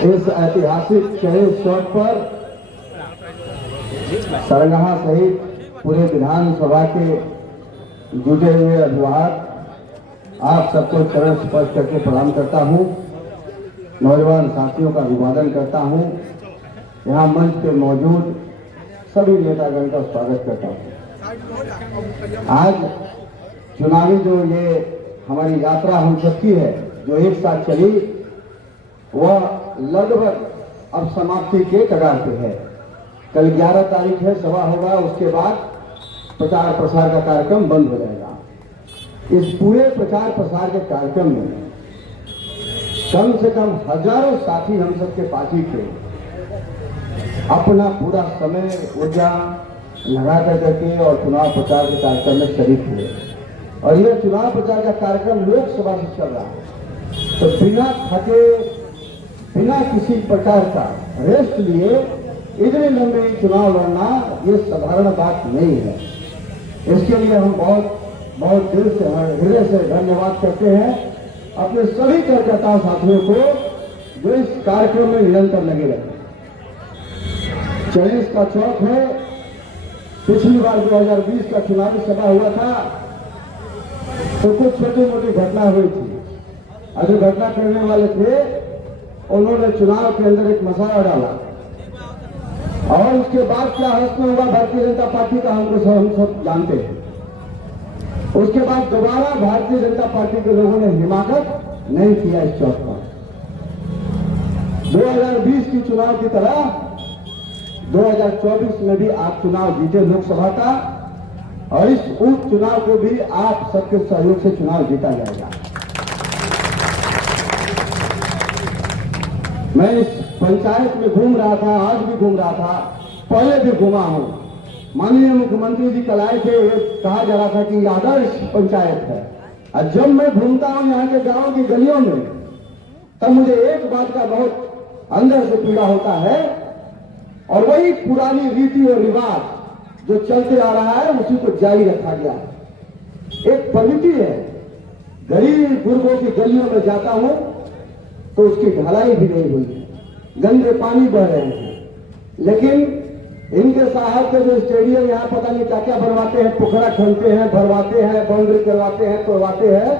इस ऐतिहासिक शहीद चौक पर सरगहा सहित पूरे विधानसभा के जुटे हुए अभिभावक आप सबको चरण स्पर्श करके प्रणाम करता हूं। नौजवान साथियों का अभिवादन करता हूं। यहां मंच पे मौजूद सभी नेतागण का स्वागत करता हूं। आज चुनावी जो ये हमारी यात्रा हम सबकी है जो एक साथ चली वह लगभग अब समाप्ति के कगार पे है। कल 11 तारीख है, सभा होगा, उसके बाद प्रचार प्रसार का कार्यक्रम बंद हो जाएगा। इस पूरे प्रचार प्रसार के कार्यक्रम में कम से कम हजारों साथी हम सबके पार्टी के अपना पूरा समय ऊर्जा लगा करके और चुनाव प्रचार के कार्यक्रम में शरीक हुए। और यह चुनाव प्रचार का कार्यक्रम लोकसभा से चल रहा है, तो बिना थके बिना किसी प्रकार का रेस्ट लिए इतने लंबे चुनाव लड़ना ये साधारण बात नहीं है। इसके लिए हम बहुत दिल से हृदय से धन्यवाद करते हैं अपने सभी कार्यकर्ता साथियों को जो इस कार्यक्रम में निरंतर लगे रहे। 40 का चौक है। पिछली बार 2020 का चुनावी सभा हुआ था तो कुछ छोटी मोटी घटना हुई थी। जो घटना करने वाले थे उन्होंने चुनाव के अंदर एक मसाला डाला और उसके बाद क्या हस्म हुआ भारतीय जनता पार्टी का हम सब जानते हैं। उसके बाद दोबारा भारतीय जनता पार्टी के लोगों ने हिमाकत नहीं किया इस चौक पर। 2020 की चुनाव की तरह 2024 में भी आप चुनाव जीते लोकसभा का, और इस उपचुनाव को भी आप सबके सहयोग से चुनाव जीता जाएगा। मैं इस पंचायत में घूम रहा था, आज भी घूम रहा था, पहले भी घूमा हूं। माननीय मुख्यमंत्री जी कल आए थे, कहा जा रहा था कि आदर्श पंचायत है। और जब मैं घूमता हूं यहाँ के गांव की गलियों में तब मुझे एक बात का बहुत अंदर से पीड़ा होता है, और वही पुरानी रीति और रिवाज जो चलते आ रहा है उसी को जारी रखा गया है। एक प्रवृत्ति है, गरीब गुरबों की गलियों में जाता हूं तो उसकी ढलाई भी नहीं हुई, गंदे पानी बह रहे हैं। लेकिन इनके साहब के जो स्टेडियम यहाँ पता नहीं क्या क्या बनवाते हैं, पोखरा खोलते हैं, भरवाते हैं, बाउंड्री करवाते हैं, तोड़वाते हैं,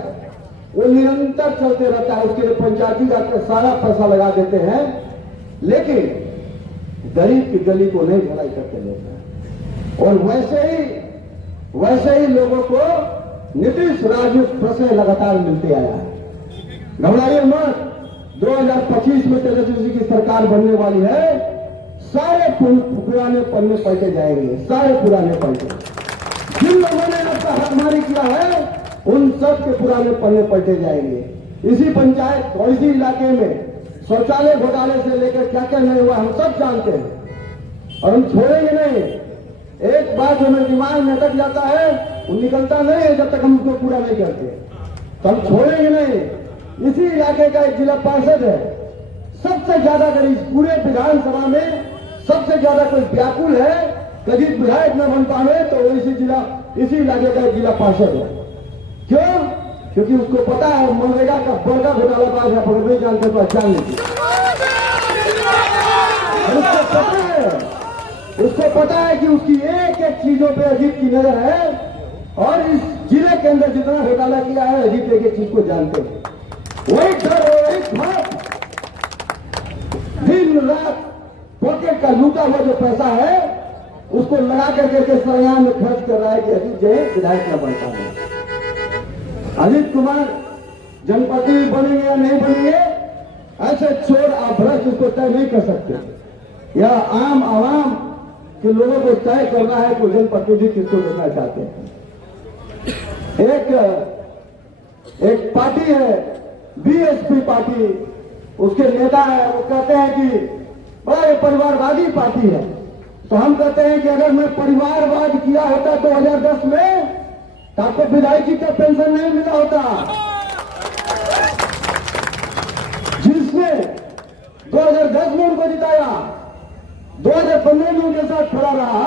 वो निरंतर चलते रहता है। उसके लिए पंचायती जाकर सारा पैसा लगा देते हैं, लेकिन गरीब की गली को नहीं ढलाई करते लोग हैं। और वैसे ही लोगों को नीतीश राज में फंसे लगातार मिलते आया है। घबराइए मत, 2025 में तेजस्वी की सरकार बनने वाली है। सारे पुराने पन्ने पलटे जाएंगे, सारे पुराने पलटे। जिन लोगों ने आपका हकमारी किया है उन सब के पुराने पन्ने पलटे जाएंगे। इसी पंचायत और इसी इलाके में शौचालय घोटाले से लेकर क्या क्या नहीं हुआ हम सब जानते हैं, और हम छोड़ेंगे नहीं। एक बात हमें दिमाग में अटक जाता है, वो निकलता नहीं है जब तक हम उसको पूरा नहीं करते, तो हम छोड़ेंगे नहीं। इसी इलाके का एक जिला पार्षद है, सबसे ज्यादा अगर इस पूरे विधानसभा में सबसे ज्यादा कोई व्याकुल है, कभी विधायक न बन पावे तो इसी इलाके का एक जिला पार्षद है। क्यों? क्योंकि उसको पता है मनरेगा का बड़का घोटालाबाज है, पकड़ नहीं जानते तो पहचान लीजिए। उसको पता है कि उसकी एक एक चीजों पे अजीत की नजर है, और इस जिले के अंदर जितना घोटाला किया है अजीत एक एक चीज को जानते हैं। वही डर वही खौफ, दिन रात पॉकेट का लूटा हुआ जो पैसा है उसको लगा करके सरकार में खर्च कर रहा है कि अजीत जय विधायक न बनता है। अजीत कुमार जनप्रतिनिधि बनेंगे या नहीं बनेंगे, ऐसे चोर आप भ्रष्ट उसको तय नहीं कर सकते। या आम आवाम के लोगों को तय करना है कि जनप्रतिनिधि किसको देखना चाहते हैं। एक पार्टी है बीएसपी पार्टी, उसके नेता है, वो कहते हैं कि बड़ा ये परिवारवादी पार्टी है। तो हम कहते हैं कि अगर मैं परिवारवाद किया होता 2010 में तो आपको विधायकी का पेंशन नहीं मिला होता। जिसने 2010 में उनको जिताया, 2015 में उनके साथ खड़ा रहा,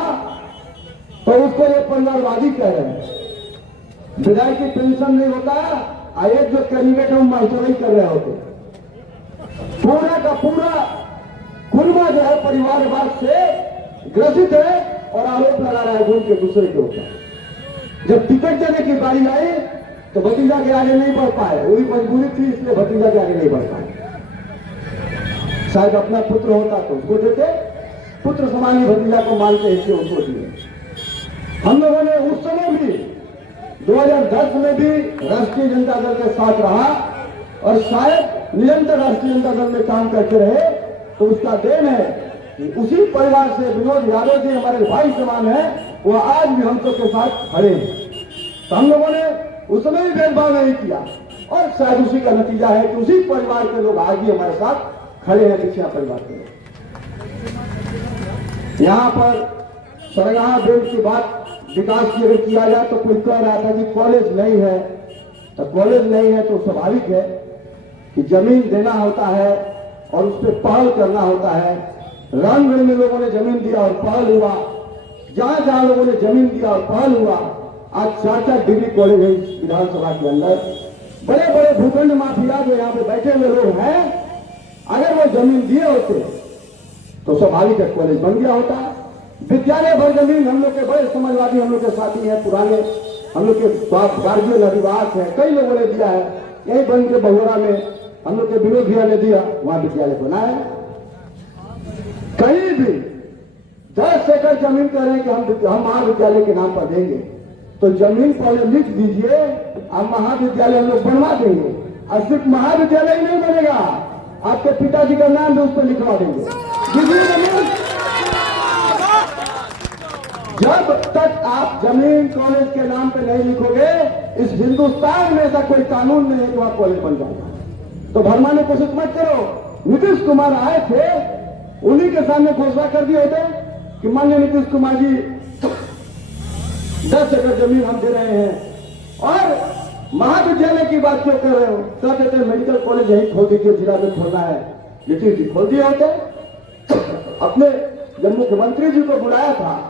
तो उसको ये परिवारवादी कह रहे हैं। विधायकी पेंशन नहीं होता, एक जो कैंडिडेट है वो मास्टरी कर रहे होते। पूरा का पूरा पूरा जो है परिवारवाद से ग्रसित है और आरोप लगा रहा है घूम के दूसरे के ऊपर। जब टिकट देने की बारी आई तो भतीजा के आगे नहीं बढ़ पाए, वही मजबूरी थी, इसलिए भतीजा के आगे नहीं बढ़ पाए। शायद अपना पुत्र होता तो उसको देते, पुत्र समान ही भतीजा को मानते इसलिए उसको दिए। हम लोगों ने उस समय भी 2010 में भी राष्ट्रीय जनता दल के साथ रहा और शायद निरंतर राष्ट्रीय जनता दल में काम करते रहे, तो उसका देन है कि उसी परिवार से विनोद यादव जी हमारे भाई समान है, वो आज भी हम सबके साथ खड़े हैं। तो हम लोगों ने उस समय भी भेदभाव नहीं किया और शायद उसी का नतीजा है कि उसी परिवार के लोग आज भी हमारे साथ खड़े हैं, मुखिया परिवार के लोग। यहाँ पर सरगाह बेल्ट की बात विकास की अगर किया जाए तो कोई कह रहा था कि कॉलेज नहीं है, तो कॉलेज नहीं है तो स्वाभाविक है कि जमीन देना होता है और उस पर पहल करना होता है। रामगढ़ में लोगों ने जमीन दिया और पहल हुआ, जहां जहां लोगों ने जमीन दिया और पहल हुआ, आज 4-4 डिग्री कॉलेज है इस विधानसभा के अंदर। बड़े बड़े भूखंड माफिया जो यहाँ पे बैठे हुए लोग हैं, अगर वो जमीन दिए होते तो स्वाभाविक है कॉलेज बन गया होता। विद्यालय भर जमीन हम लोग के बड़े समाजवादी, हम लोग के साथी हैं पुराने, हम लोग के गार्जियन अधिवास है, कई लोगों ने दिया है। यही बन के बहुरा में हम लोग के विनोद भैया ने दिया, वहां विद्यालय बनाया। कहीं भी 10 एकड़ जमीन कह रहे हैं कि हम महाविद्यालय के नाम पर देंगे, तो जमीन पहले लिख दीजिए, आप महाविद्यालय हम लोग बनवा देंगे। और सिर्फ महाविद्यालय ही नहीं बनेगा, आपके पिताजी का नाम भी उस पर लिखवा देंगे। जब तक आप जमीन कॉलेज के नाम पे नहीं लिखोगे, इस हिंदुस्तान में ऐसा कोई कानून नहीं है कि वहां कॉलेज बन जाएगा। तो भरमाने कोशिश मत करो। नीतीश कुमार आए थे, उन्हीं के सामने घोषणा कर दिए होते कि माननीय नीतीश कुमार जी 10 एकड़ जमीन हम दे रहे हैं, और महाविद्यालय की बात क्यों कर रहे हो? कहते थे मेडिकल कॉलेज यही खोल दीजिए, जिला में खोलना है। नीतीश जी खोल दिए होते, अपने जब मुख्यमंत्री जी को बुलाया था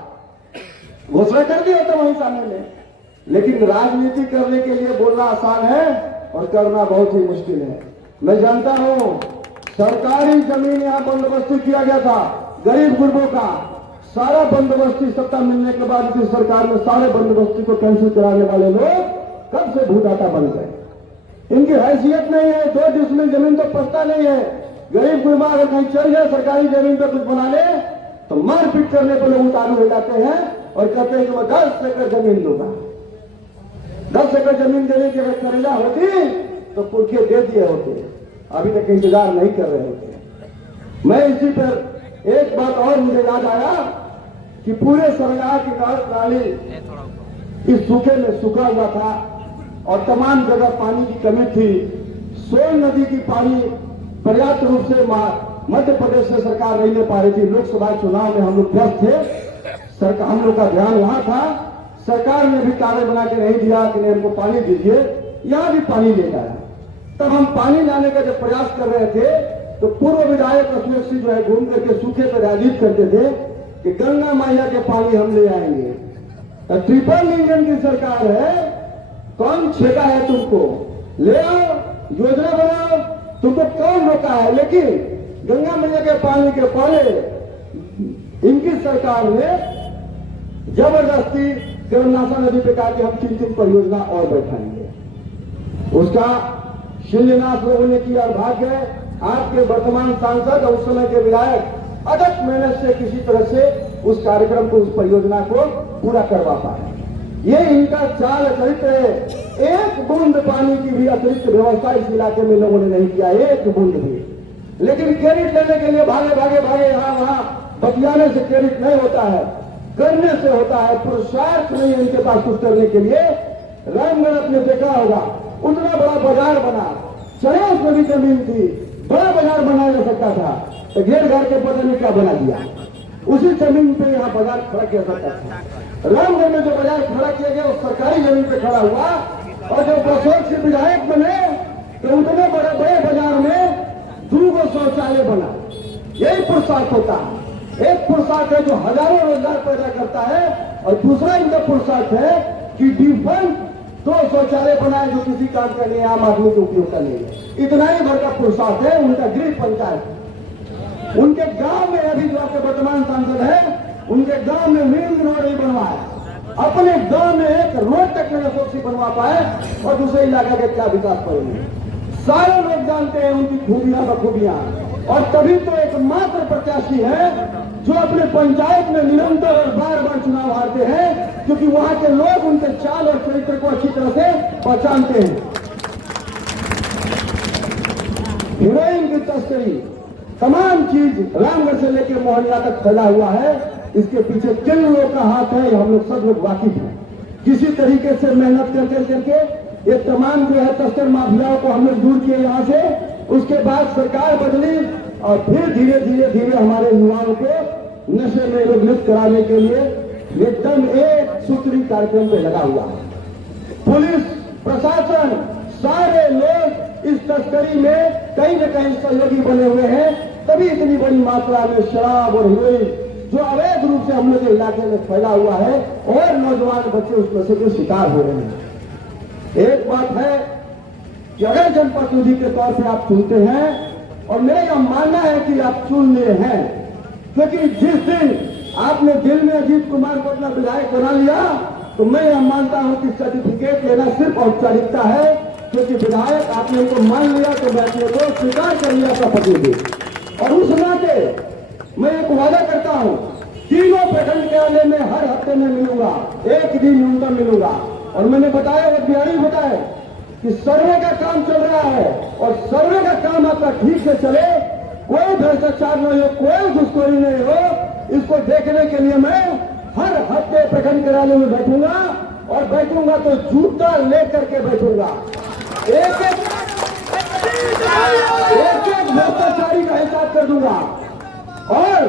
घोषणा कर दिया होता वहीं सामने में। लेकिन राजनीति करने के लिए बोलना आसान है और करना बहुत ही मुश्किल है। मैं जानता हूं सरकारी जमीन यहां बंदोबस्ती किया गया था, गरीब गुरबों का सारा बंदोबस्ती सत्ता मिलने के बाद इस सरकार में सारे बंदोबस्ती को कैंसिल कराने वाले लोग कब से भूदाता बन गए। इनकी हैसियत नहीं है, 2 डिसमिल जमीन तो पछता नहीं है। गरीब गुरबा अगर कहीं चल जाए सरकारी जमीन पर कुछ बना ले तो मारपीट करने पर लोग उतारू हो जाते हैं और कहते हैं कि मैं 10 एकड़ जमीन दूंगा। 10 एकड़ जमीन देने की अगर करेला होती तो पुरखे दे दिए होते, अभी तक इंतजार नहीं कर रहे होते। मैं इसी पर एक बात और मुझे याद आया कि पूरे सरगाह की कार्यप्रणाली इस सूखे में सूखा हुआ था और तमाम जगह पानी की कमी थी। सोन नदी की पानी पर्याप्त रूप से मध्य प्रदेश से सरकार नहीं ले पा रही थी। लोकसभा चुनाव में हम लोग व्यस्त थे, सरकार हम लोग का ध्यान वहां था, सरकार ने भी कार्य बना के नहीं दिया कि हमको पानी दीजिए, यहां भी पानी लेकर आया। तब हम पानी लाने का जब प्रयास कर रहे थे तो पूर्व विधायक अशोक सिंह जो है घूम करके सूखे पर राजनीति करते थे कि गंगा मैया के पानी हम ले आएंगे। तो ट्रिपल इंजन की सरकार है, कौन छेका है तुमको? ले आओ, योजना बनाओ, तुमको कौन रोका है? लेकिन गंगा मैया के पानी के पहले इनकी सरकार ने जबरदस्ती कर्मनाशा नदी पे कहा कि हम 3 परियोजना और बैठाएंगे। उसका शिलान्यास लोगों ने किया और भाग गए। आज के वर्तमान सांसद और उस समय के विधायक अदक मेहनत से किसी तरह से उस कार्यक्रम को, उस परियोजना को पूरा करवा पाए। ये इनका चाल चरित्र है। एक बूंद पानी की भी अतिरिक्त व्यवस्था इस इलाके में लोगों ने नहीं किया, एक बूंद भी। लेकिन क्रेडिट लेने के लिए भागे भागे भागे यहाँ वहां बतियाने से क्रेडिट नहीं होता है, करने से होता है। पुरुषार्थ नहीं है इनके पास कुछ करने के लिए। रामगढ़ आपने देखा होगा, उतना बड़ा बाजार बना, चाहे उसमें भी जमीन थी, बड़ा बाजार बनाया जा सकता था, तो घेर घर के बदल में क्या बना दिया? उसी जमीन पे यहाँ बाजार खड़ा किया सकता था। रामगढ़ में जो बाजार खड़ा किया गया वो सरकारी जमीन पे खड़ा हुआ, और जब अशोक सिंह विधायक बने तो उतने बड़े बड़े बाजार में 2 शौचालय बना। यही पुरुषार्थ होता है। एक पुरुषार्थ है जो हजारों रोजगार पैदा करता है, और दूसरा इनका पुरुषार्थ है कि डिफेंस 2 शौचालय बनाए जो किसी काम का नहीं, आम आदमी के उपयोग का नहीं है। इतना ही भर का पुरुषार्थ है उनका। गृह पंचायत उनके गांव में लोजपा के वर्तमान सांसद है, उनके गांव में मेन रोड नहीं बनवाया, अपने गांव में एक रोड तक नहीं अशोक सिंह बनवा पाए और दूसरे इलाके के क्या विकास करेंगे। सारे लोग जानते हैं उनकी खूबियां बखूबियां, और तभी तो एकमात्र प्रत्याशी है जो अपने पंचायत में निरंतर और बार बार चुनाव हारते हैं, क्योंकि वहां के लोग उनके चाल और चरित्र को अच्छी तरह से पहचानते हैं। हीरोइन की तस्करी, तमाम चीज रामगढ़ से लेकर मोहनिया तक फैला हुआ है। इसके पीछे किन लोगों का हाथ है हम लोग सब लोग वाकिफ हैं। किसी तरीके से मेहनत करके ये तमाम जो है तस्कर माफियाओं को हम लोग दूर किए यहाँ से। उसके बाद सरकार बदली और फिर धीरे धीरे हमारे युवाओं को नशे में लिप्त कराने के लिए एकदम एक सूत्री कार्यक्रम पे लगा हुआ है। पुलिस प्रशासन सारे लोग इस तस्करी में कहीं न कहीं सहयोगी बने हुए हैं, तभी इतनी बड़ी मात्रा में शराब और हीरोइन जो अवैध रूप से हम लोग के इलाके में फैला हुआ है और नौजवान बच्चे उस नशे के शिकार हो रहे हैं। एक बात है कि अगर जनप्रतिनिधि के तौर पे आप चुनते हैं, और मेरा यह मानना है कि आप चुन लिए हैं, क्योंकि जिस दिन आपने दिल में अजीत कुमार को अपना विधायक बना लिया, तो मैं यह मानता हूं कि सर्टिफिकेट लेना सिर्फ औपचारिकता है, क्योंकि विधायक आपने उनको मान लिया तो मैं अपने को स्वीकार कर लिया था प्रतिनिधि। और उस नाते मैं एक वादा करता हूं, तीनों प्रखंड कार्यालय में हर हफ्ते में मिलूंगा, एक दिन न्यूनतम मिलूंगा। और मैंने बताया, वो बिहारी बताया कि सर्वे का काम चल रहा है, और सर्वे का काम आपका ठीक से चले, कोई भ्रष्टाचार नहीं हो, कोई घुसखोरी नहीं हो, इसको देखने के लिए मैं हर हफ्ते प्रखंड कार्यालय में बैठूंगा, और बैठूंगा तो जूता लेकर के बैठूंगा। एक भ्रष्टाचारी का हिसाब कर दूंगा। और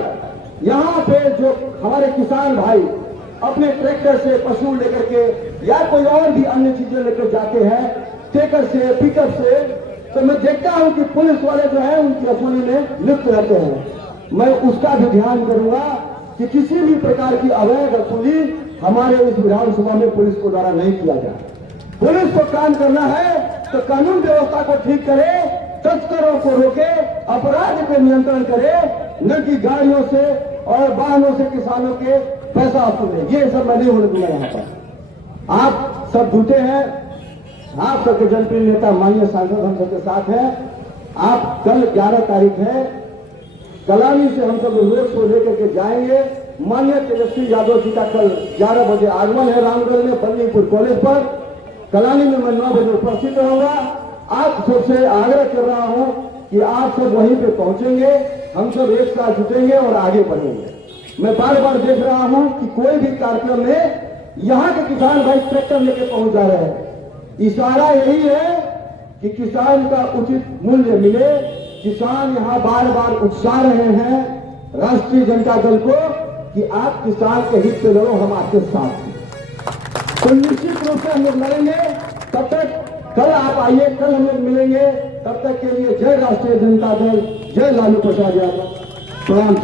यहाँ पे जो हमारे किसान भाई अपने ट्रैक्टर से पशु लेकर के या कोई और भी अन्य चीजें लेकर जाते हैं, ट्रैक्टर से पिकअप से, तो मैं देखता हूं कि पुलिस वाले जो है उनकी वसूली में लिप्त रहते हैं। मैं उसका भी ध्यान करूंगा कि किसी भी प्रकार की अवैध वसूली हमारे इस विधानसभा में पुलिस को द्वारा नहीं किया जाए। पुलिस को काम करना है तो कानून व्यवस्था को ठीक करे, तस्करों को रोके, अपराध पे नियंत्रण करे, न कि गाड़ियों से और वाहनों से किसानों के पैसा वसूले। ये सब मैं नहीं होने दूंगा। यहाँ पर आप सब जुटे हैं, आप सबके जनप्रिय नेता माननीय सांसद हम सबके साथ हैं। आप कल 11 तारीख है, कलानी से हम सब रोड शो लेकर के जाएंगे। माननीय तेजस्वी यादव जी का कल 11 बजे आगमन है रामगढ़ में बल्लीपुर कॉलेज पर। कलानी में मैं 9 बजे उपस्थित रहूंगा। आप सबसे आग्रह कर रहा हूं कि आप सब वहीं पे पहुंचेंगे, हम सब एक साथ जुटेंगे और आगे बढ़ेंगे। मैं बार बार देख रहा हूं कि कोई भी कार्यक्रम में यहाँ के किसान भाई ट्रैक्टर लेके पहुंच जा रहे हैं। इशारा यही है कि किसान का उचित मूल्य मिले। किसान यहाँ बार बार उकसा रहे हैं राष्ट्रीय जनता दल को कि आप किसान के हित पे लड़ो, हम आपके साथ हैं। तो निश्चित रूप से हम लोग लड़ेंगे। तब तक कल आप आइए, कल हम लोग मिलेंगे। तब तक के लिए जय राष्ट्रीय जनता दल, जय लालू प्रसाद यादव। प्रणाम।